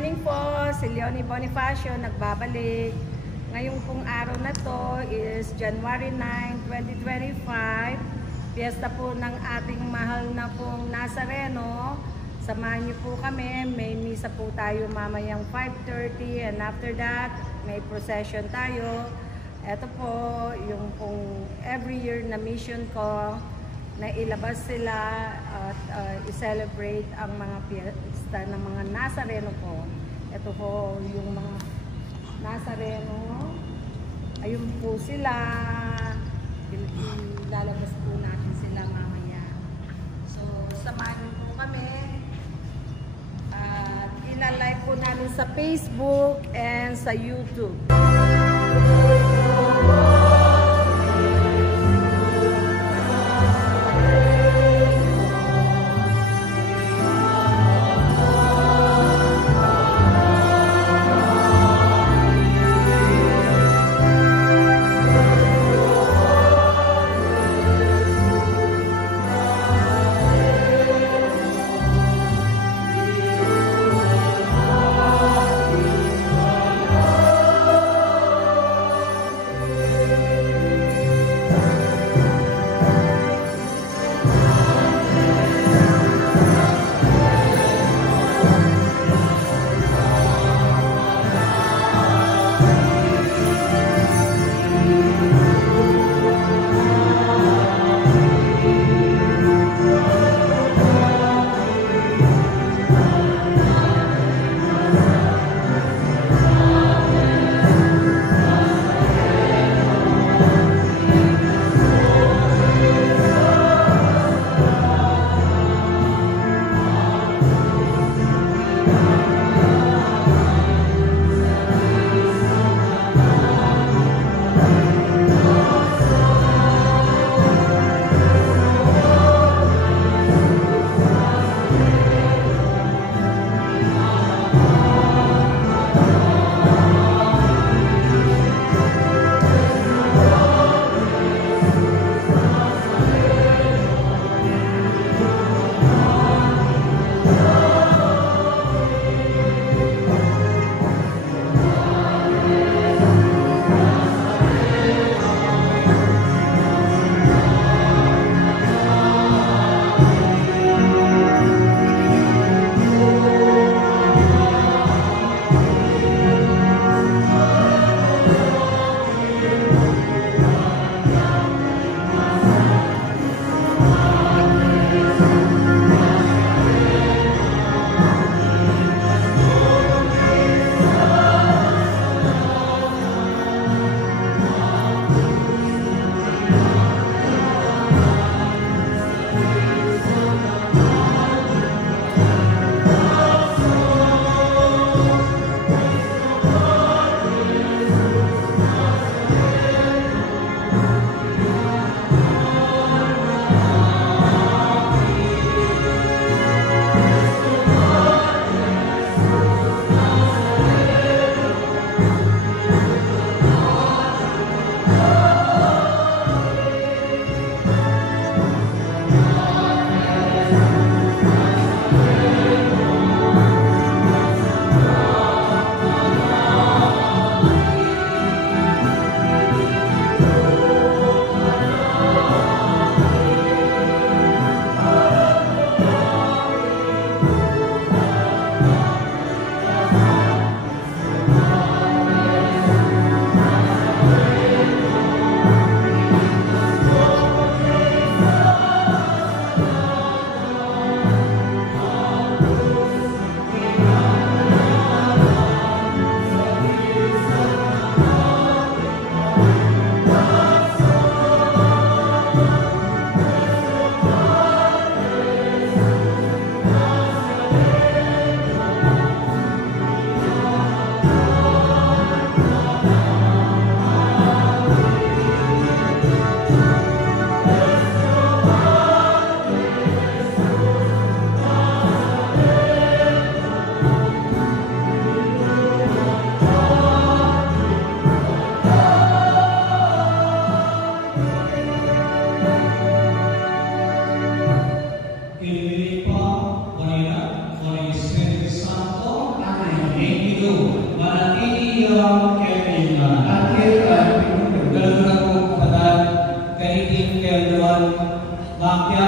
morning po, si Leonie Bonifacio nagbabalik. Ngayong pong araw na to is January 9, 2025. Fiesta po ng ating mahal na pong Nazareno. Samahan niyo po kami, may misa po tayo mamayang 5:30 and after that, may procession tayo. Ito po yung pong every year na mission ko na ilabas sila at i-celebrate ang mga fiesta ng mga Nazareno po. Ito po yung mga Nazareno. Ayun po sila. Ilalabas po natin sila mamaya. So, samahan po kami. At ilalike po namin sa Facebook and sa YouTube.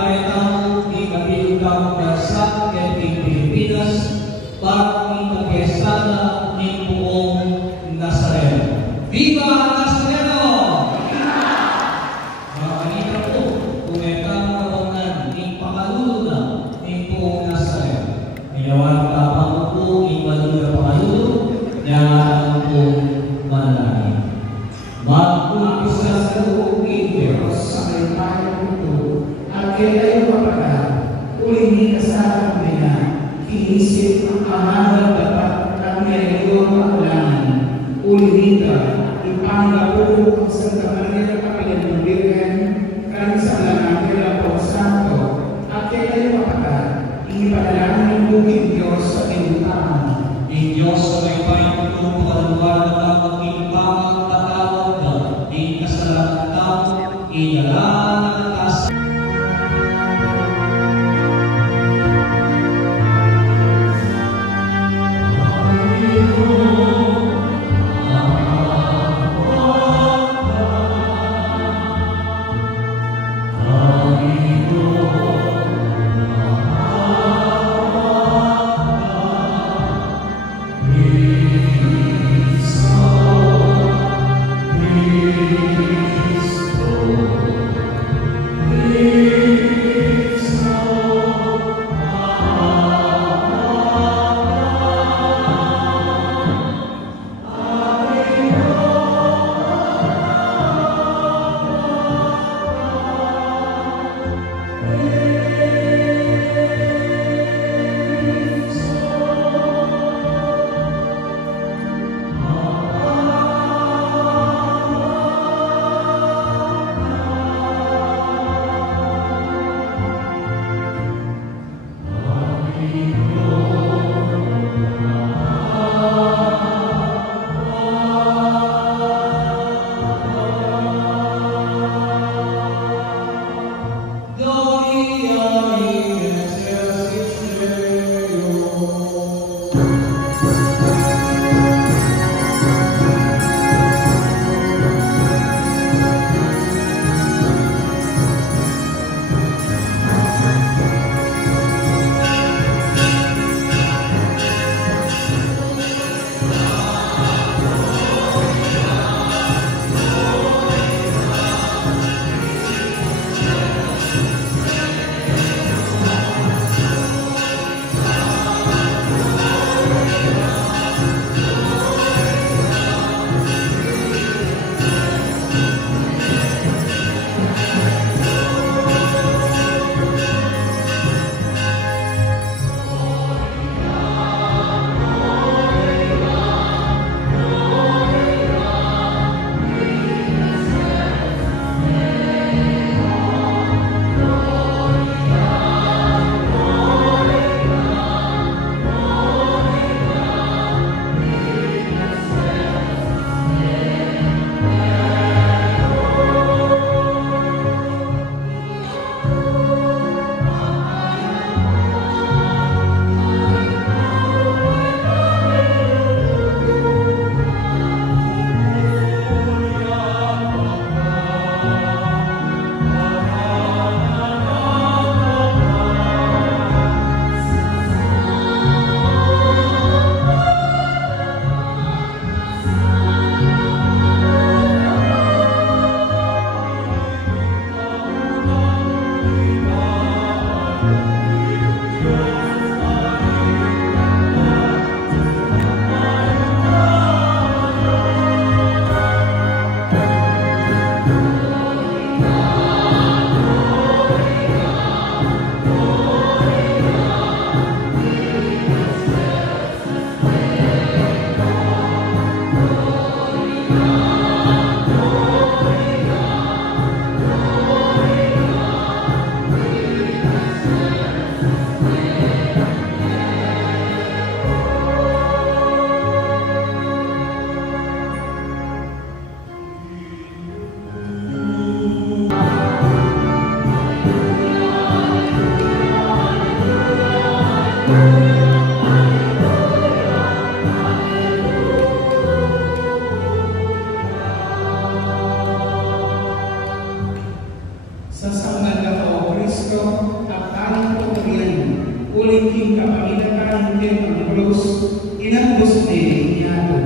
tayo ikabilang bansa at Pilipinas para ikagesana ng buong Nazareno. Viva Nazareno! Mga kanina po, kumetang kabangan ng pakalula ng buong Nazareno. Ngayawan kapang po ng malula pakalulo na po manalangin. Mag-umpisa sa buong Diyos sa may payo ito at kayo mapagal, ulihin ka sa kamila, inisip ang amagal dapat kami ay iyong makulangan. Ulihin ka, ipangapulog ang Santa Maria Kapilan ng Birgen, kami sa alam ng Pao Santo, at kayo mapagal, inipadalangin ng bukid Diyos sa pinuntahan. Ang Diyos sa may payo ito, pagkaluwal na magkintang tatawag na, ang kasalanan tao, inalaan at atas. uling king kapanginakan ken ang krus, inanbos ni niyato.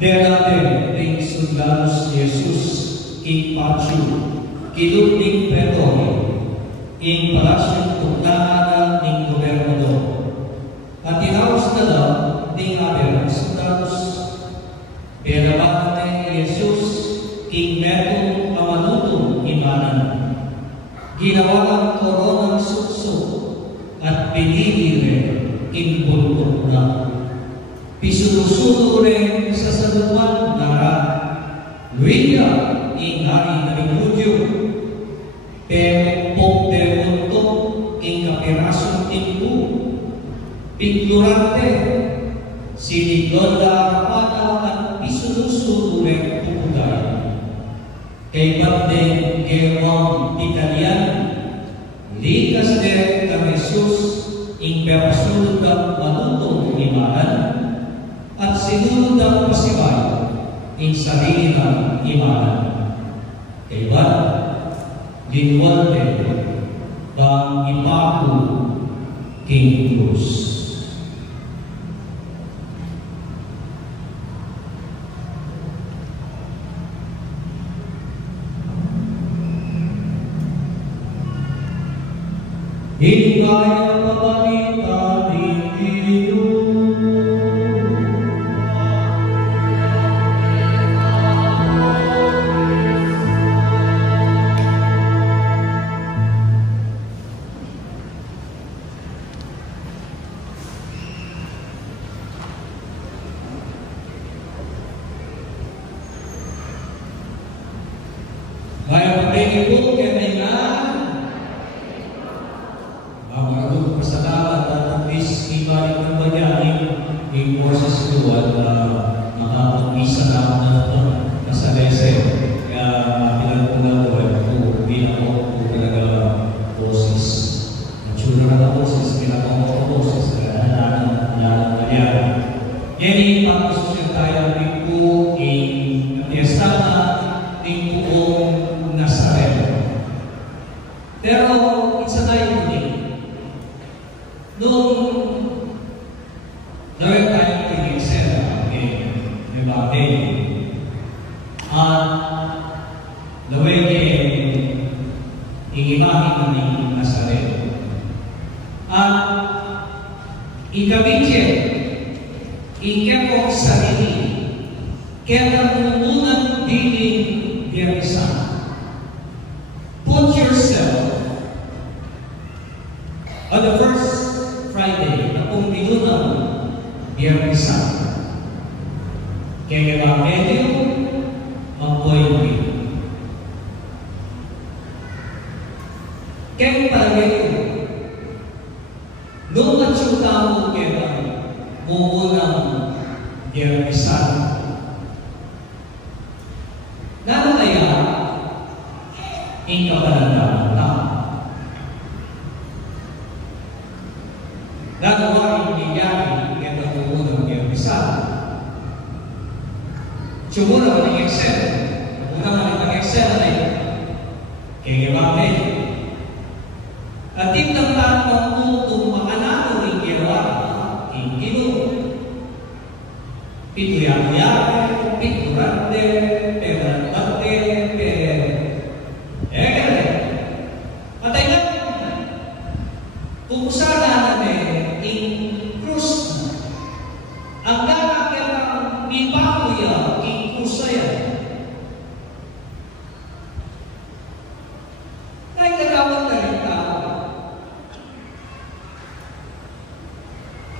Derate ring sundalos Jesus ing pacu kilupning pretori ing palasyon tukdaan ning gobernador at tinaos nila ning aber sundalos perabate Jesus ing metong amanuto imanan ginawa koronang sukso at pinilire ing bultok na pisunusuno rin sa saluan na Luia ing hari na Hudyo pero pogdemonto ing kapirasong timpo pignorante siniglon na arapana at pisunusuno rin pupuday kay Bande Germon Italian likas din ka Jesus ing persunod at manutong imanan at sinunod ang pasibay in sarili ng imanan. Kaya ginwalde bang ipaku king Cruz. Hingay ang pabalita ni Diyos. Kaya pagkain po, kailangan maraming pasalamat at at least ibalik ng bayani yung boses ko at makapag-isa na ako na nasa lese. Kaya makilang ko na po ito, bilang ako po talaga boses. Natsura na boses, bilang ako boses. Kaya hananan bayani. Yan yung pagkasusin tayo po yung piyesta na yung buong Nazareno. Pero, isa tayo din. Nung gawin tayo pinag-isera ng bagay at gawin igimahin ng Nazareno at ikabitye ikepok sarili kaya nununang diling biyerisa. Put yourself on the first Friday na kung binunang biyerisa. Kaya nga medyo mag-boy. Kaya palagay nung natsuta mo kaya mumunang biyerisa. Nano kaya ikaw ka ng tao. Nagawa yung nangyari kaya tumunang biyerisa. Sumuna ka ng Excel. Unang ng Excel na yun. Kaya gabamit. At tindang tanong mo kung makanano yung ginawa. Ingino. Pituyan-yan, piturante, perantante, Patay na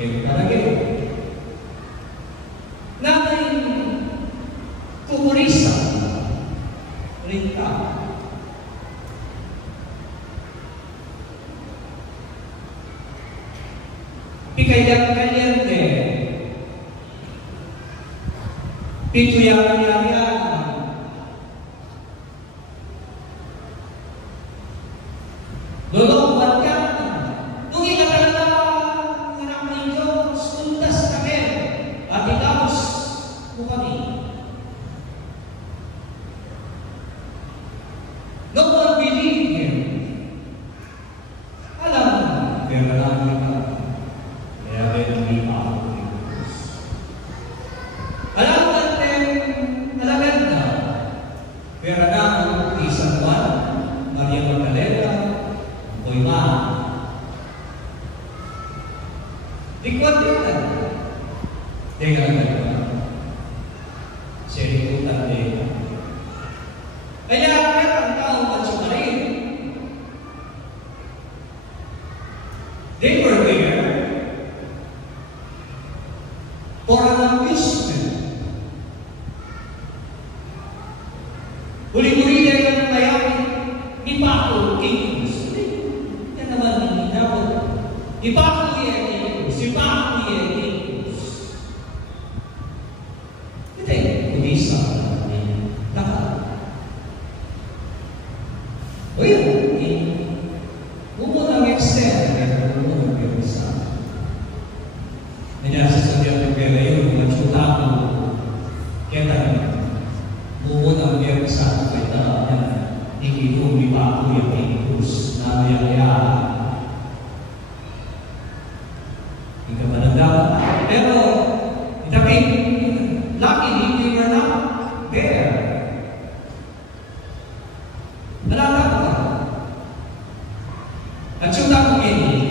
Kaya palagi. Nanay kumurista rin ka. Pikayang kaliente. Pituyang yaya. Lolo, ka. Nung talaga anak ninyo, sundas kami. At ikaos mo kami. No one believed him. Alam mo, pero namin ka. Kaya hindi pa ako. Alam mo natin, alagan na. Pero namin, isang Juan, Maria Magdalena, Boy Ma. Likwat din na. Teka lang ba? Serikutan din. Kaya ang taong patsumarin. They were there for an amusement. Uli-uli na yung mayami ni Paco Kings. Yan naman hindi dapat. Ni Paco Kings. Si Paco Kings. Hindi. Hindi sa lahat. O yun. Huwag nang extend. Kaya huwag nang piyasa. Nandiyan sa sabihan ng pera yun. Mga tsuta ko. Kaya tayo. Huwag nang piyasa. Kaya tayo. Hindi ko ni Paco Kings. Namayaya. Hindi ka managdaman. Pero, itapin, luckily, they were not there. Nalala ko na. At yung tapong ngeni.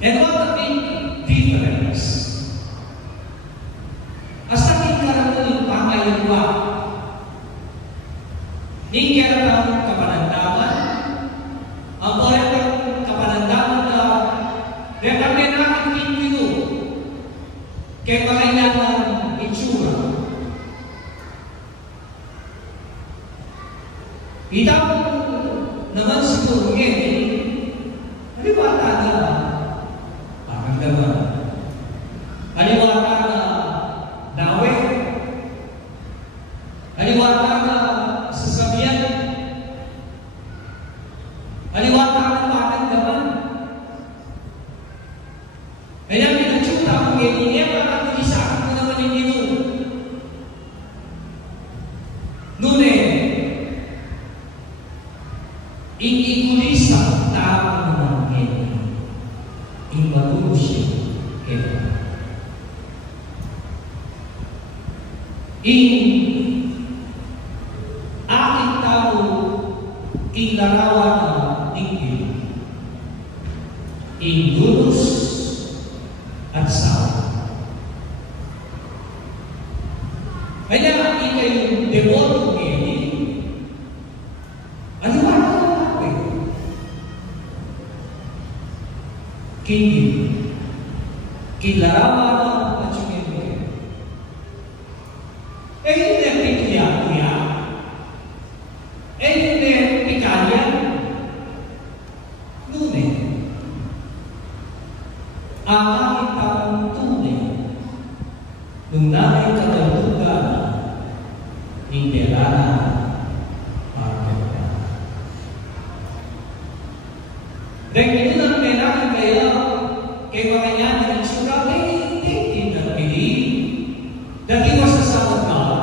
And what a big difference. Hasta kinkarang yung pangayagwa. Ningkara ng kapanandaman. Ang orepang kapanandaman na rekamay natin kinyo. Kaya makailangan itsura. Itapon naman siguro ngayon, haliwata na parang naman. Haliwata na dawe. Haliwata na sasabihan. Haliwata na parang naman. Kaya pinagsuta ko ngayon, niya parang isa ko naman yung nino. Nune, ikulisa tao naman ngayon. Imbatulo siya kaya. Aking tao kinarawan na tingin. Indulos at sawa. Kaya ikay devoto ngayon. Ano ba ito? Kilarawan ang patsungin mo. Hindi pikya-kuya. Hindi pikaya. Nune. Ang aking taong tunay. Nung namin kataltugan, hindi rana pagkakita. Dahil ito lang may namin kaya kay mga yan na nagsura, they did not believe that He was the Son of God.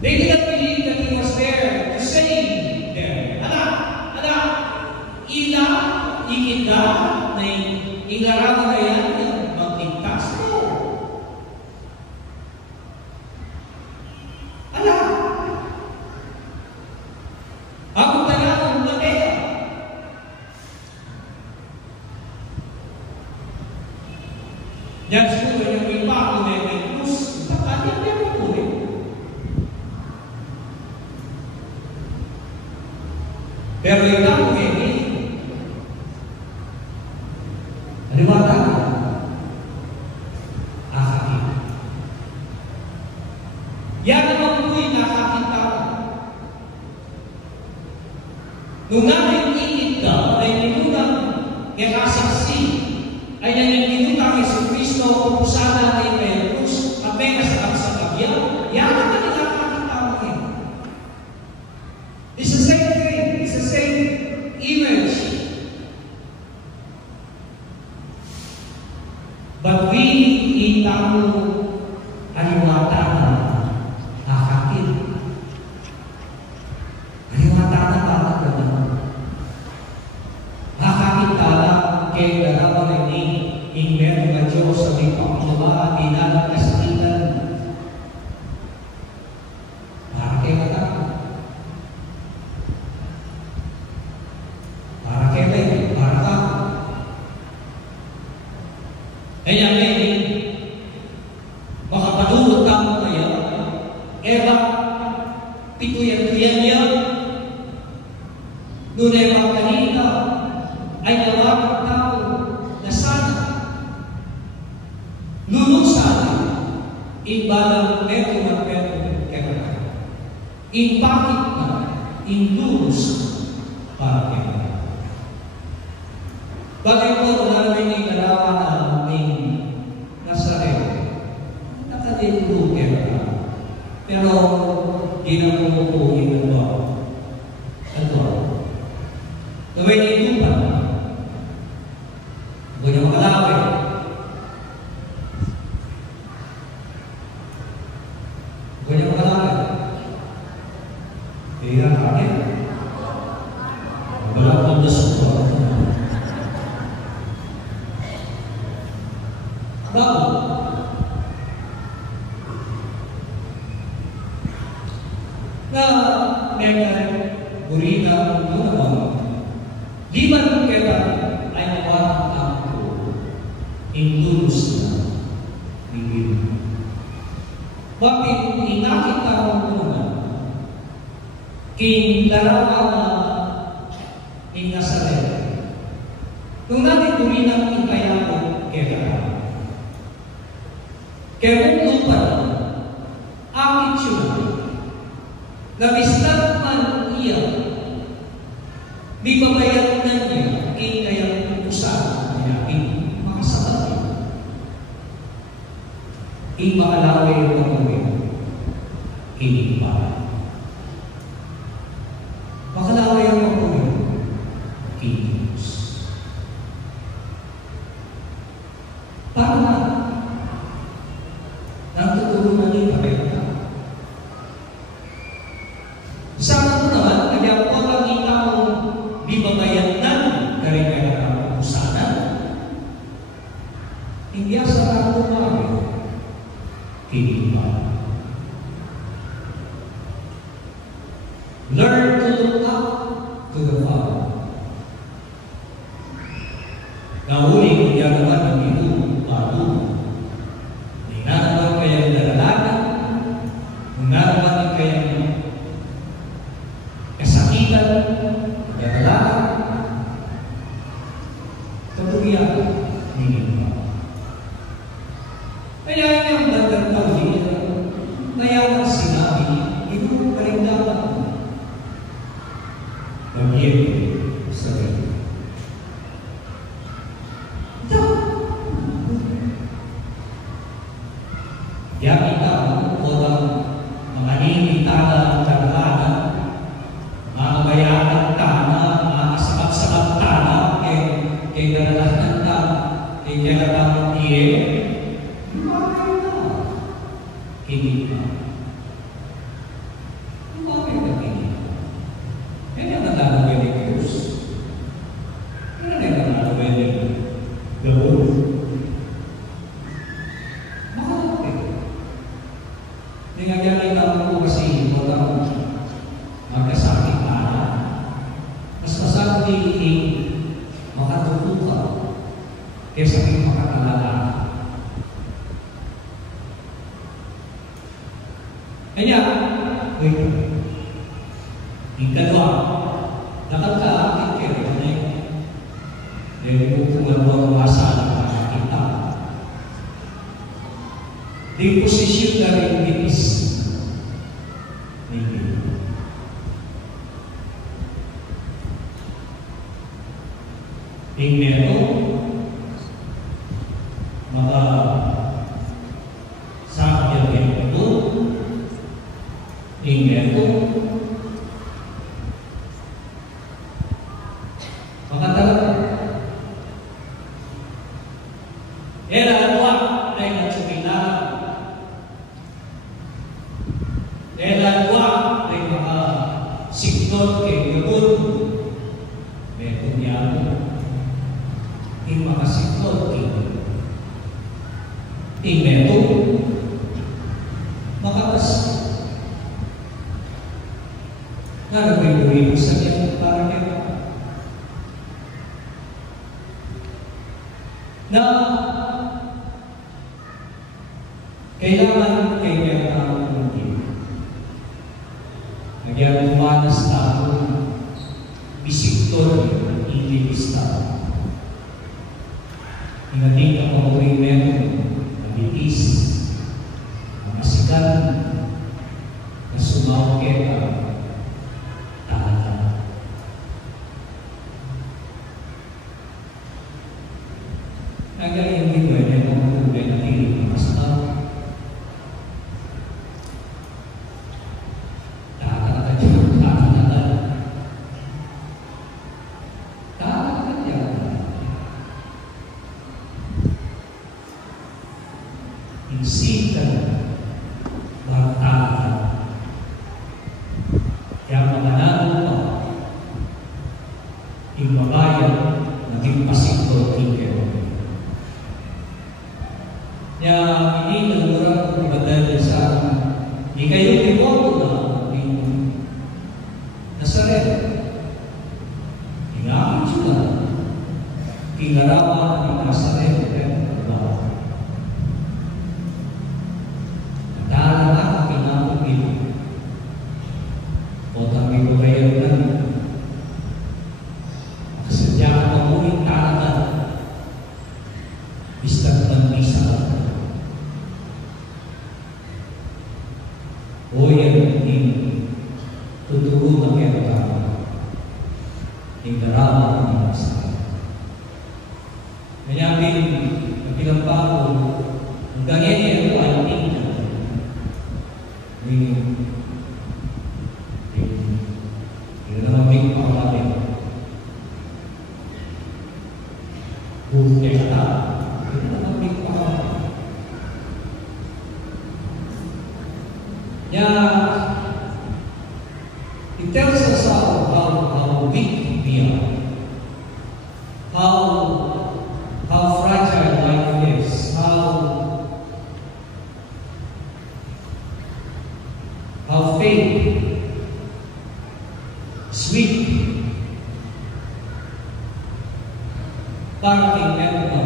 They did not believe that He was there to save them. Ikita na inarawan na yan ng magligtas mo. Ako tayo ang lakaya. Yan siguro yung impacto na yung krus, pagkatin niya mo po eh. Pero ikaw Nung nakikingit ka, ay tinutang kasaksi, ay nangintinutang Yesu Cristo, pusada ay may krus, apenas sa kabya, yaman na nakakakita mo eh. It's the same thing, it's the same image. But we itamo aliwata na nakakit. Aliwata na bakit na naman. Nakakit tala kay daraman ni Ingmer na Diyos sa may pangalawa, inalang kasakitan. Para kay mata. Para kay tayo, para ka. Kaya ngayon, makapadulot tamo kaya, eba, pituyan-tuyan niya, nunay magkanina, ay nawag tao na sana, lulusan, imbalang meto na meto kaya, impakit na, inlulus para kaya. Bagay po, namin yung galawa na aming Nazaret, nakadinulugin ka, pero di na pumupuin ito. Ito. Gawin ito pa. Huwag niya makalawin. Huwag niya makalawin. Kaya kakit. Wala pang nasuwa. Bago. Na meron gurita muna mo. Di man kita ay nawang ako indulus na ningin. Bakit inakita mo muna kinlarawan na in Nazaret. Nung natin gurinang ikaya ko kita. Kaya kung lupa na, ang itsura, na bistat man iya, di babayat na niya, kayang usahan niya, makasabat niya. Makalaway ang pagawin, hindi pa. Makalaway ang pagawin, hindi. Paano na? Nagtutulungan niyo kapita. Sa ako naman, kaya po nakita mong di babayatan na rin kaya ang usanan. Hindi sa ako mami. Hindi pa. Learn to look up to the Father. Nauling kaya naman ang ito, paano? Naraman kayang daralagan, naraman kayang kasakitan, daralagan, katuliyang hindi pa. Kaya yung nagdagdaw niya, nayawan sinabi, ito karindaman. Pag-ibig sa ganyan. Yang kita orang mengalami tanah daratan, mengabayaan tanah, mengasabat-sabat tanah, ke daratan tanah, ke daratan dia, ini, ini adalah Leviticus, ini adalah Leviticus. Dengan kamu kasi walang magkasakit na mas masabi makatuto ka kaysa kayong makakalala. Kaya, yung kadwa, nakagkaakin kayo na yung kukulang masa na nakakita. Di posisyon na rin bilis. Ingmeto, maka sakya Ingmeto, Ingmeto, maka talaga. Era dua ay nagsumila. Era dua ay maka signal kay Gabon. Meto niya yung mga signal kay Meto. Makatas na nagbibuhin sa niya para niya na kailangan kaya ang hindi. Nagyan umanas na akong bisiktor ng ililista. Hinating ang pag-uwimento na bitis, ang masikan na sumawakit ang tahan. Nagyan yung hindi pwede ang mga na tiling ng masakan. Insikan bartaan yang mengenal imbabayan naging pasikto tingin. Ya ini nagurang badal sa di kayo devoto na ng Nazaret. Ingamit sila kinarawan ng Nazaret. O yan yung tutulong ng iyong yung daraman ng Nazaret. Kaya pinampago ang ganyan ito ay tingnan yung namamig pangalamin buhay ka yung namamig pangalamin. Yeah, it tells us how weak we are, how fragile life is, how faith is weak. Parang meron na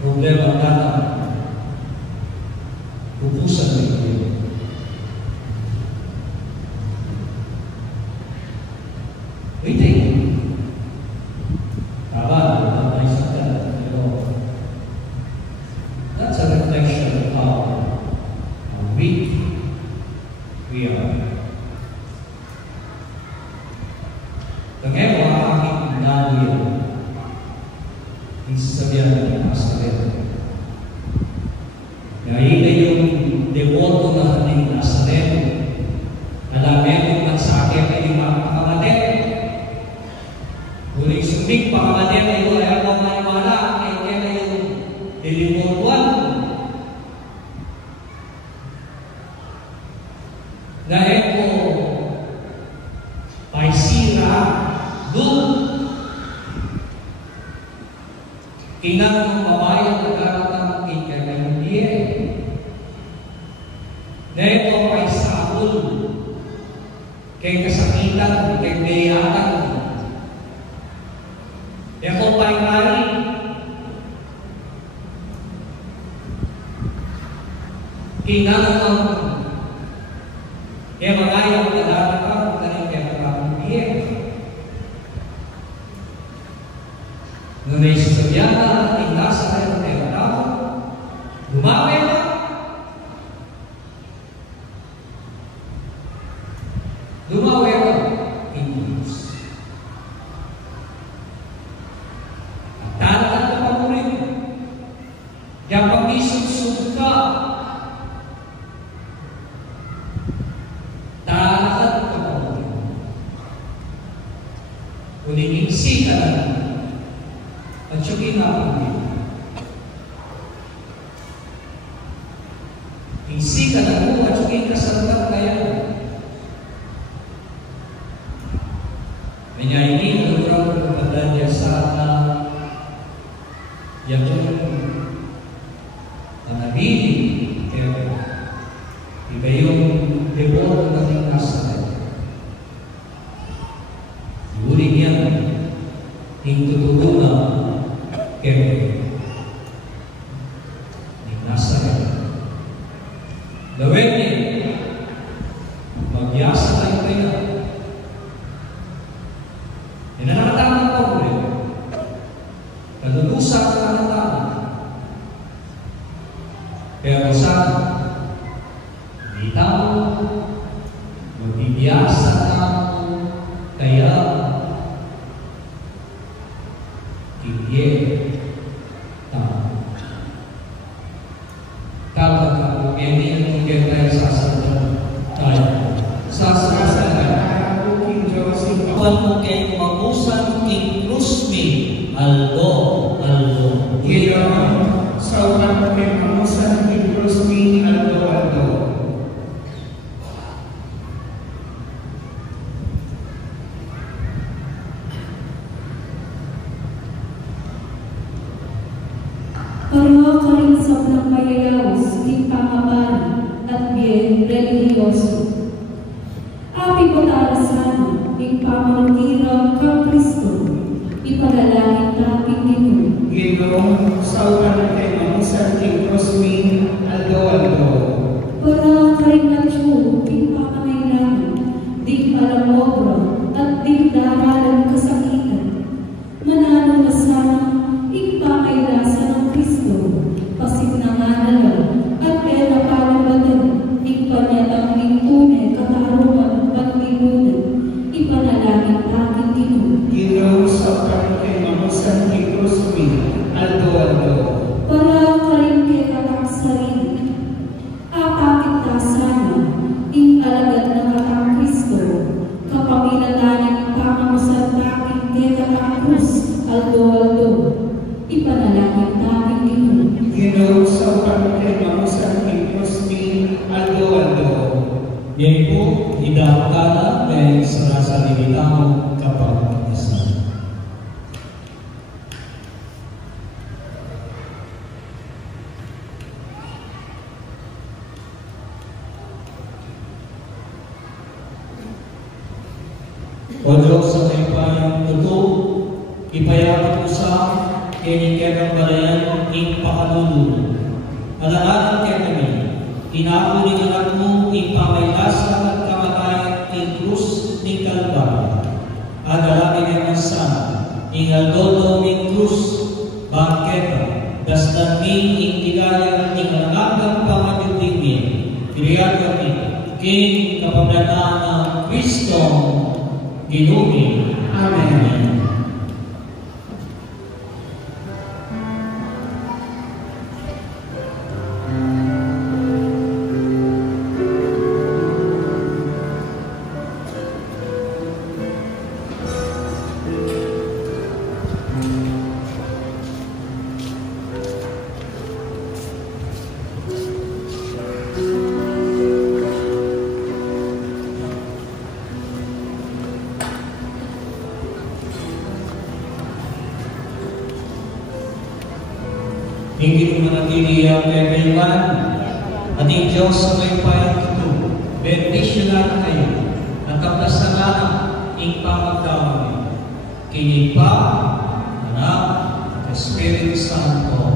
problema natin, pupusan mo ito. That's a reflection of how weak we are. Kaya mga aking nagawin, isasabihan ng Nazaret. Kaya yung devoto na ng Nazaret, alamin yung magsakit ay yung mga pakamatid. Kung sumig pakamatid ay yung ayaw na yung wala, ay kaya na yung dilimutuan. Dahil po, paisira, doon, kinang mamayang nagkakatang kaya na hindi eh. Dahil po, paisabol, kay kasakitan, kay gayatan. Dahil po, paikari, kinang kaya magayaw na dapat ka, kung kaya maraming biye. Nung may sasabihan na ating nasa kayo ng tao, lumamay na. Lumaway na. Indus. Uling isi ka na at siya'y napagin. Isi ka na mo at siya'y kasalat kaya. Kanya ini orang kepada jasa yang Nabi iba yung debor ng kasal. Yuri niya yung tututunan kaya yung nasa gawin niya magyasa tayo kaya. Yan ang nakatamang problem. Kalulusak ang nakatamang. Pero sana, hindi tao, magbibiyasa tao, kaya, hindi tao. Kapag ako, hindi ang tugyan tayo sasalan tayo. Sasalan Ako King Joseph. Kawan mo kay mabusan king Rusmi, Aldo. Ginoon, sa ulan mo kay mamusan King Rusmi, Aldo. Para ka rin sa pagpayayaos, di pangabari at bien religyoso. Api patalasan, di pamanutira ka Kristo, ipagalangin taping nito. Ginoon, sa ulan mo kay mamusan King Rusmi, Aldo. Para ka rin na Diyo, di pangangailangan, di palamobra at di daralan kasakitan. Manalo na sana, ipangailasan ng Kristo, pasinanganala, at pera palabadan, ipanyatang lingkune, katarungan, pagtinunan, ipanalangin aking Ginoo. Ginoon, sa ulan mo kay mamusan King Rusmi, Aldo. Para ka rin kay katang sarili, apakit ka sana, alagad ng katang Kristo, kapamilalanan pamamusan aking kay katang Cruz, Aldo. Ipanalangin namin Ginoo. Ginoon, sa ulan mo kay mamusan King Rusmi, Aldo. Yan po, idakala dahil sa nasa limitaw kapag kasal. O Diyos sa may payang totoo, ipayapat mo sa kinikirang balayan ng pakalulunod. Alangalan kaya kami, inako ni anak mo ipamaylasan at kamatayan ng krus ni Kalbar. Adalangin ang sana, ingaldodo ng krus, bangketa, dasdan ni ingkilayan ng alangalang pangajutin niya. Pilihan kami, king kapagdanaan ng Kristo, Ginoo. Amen. Hindi mo manatili ang everyone. Ating Diyos sa may payatuto, bendisyonan kayo, nakapasangan ang pamagdawin. Kinipa, Anak, Espiritu Santo,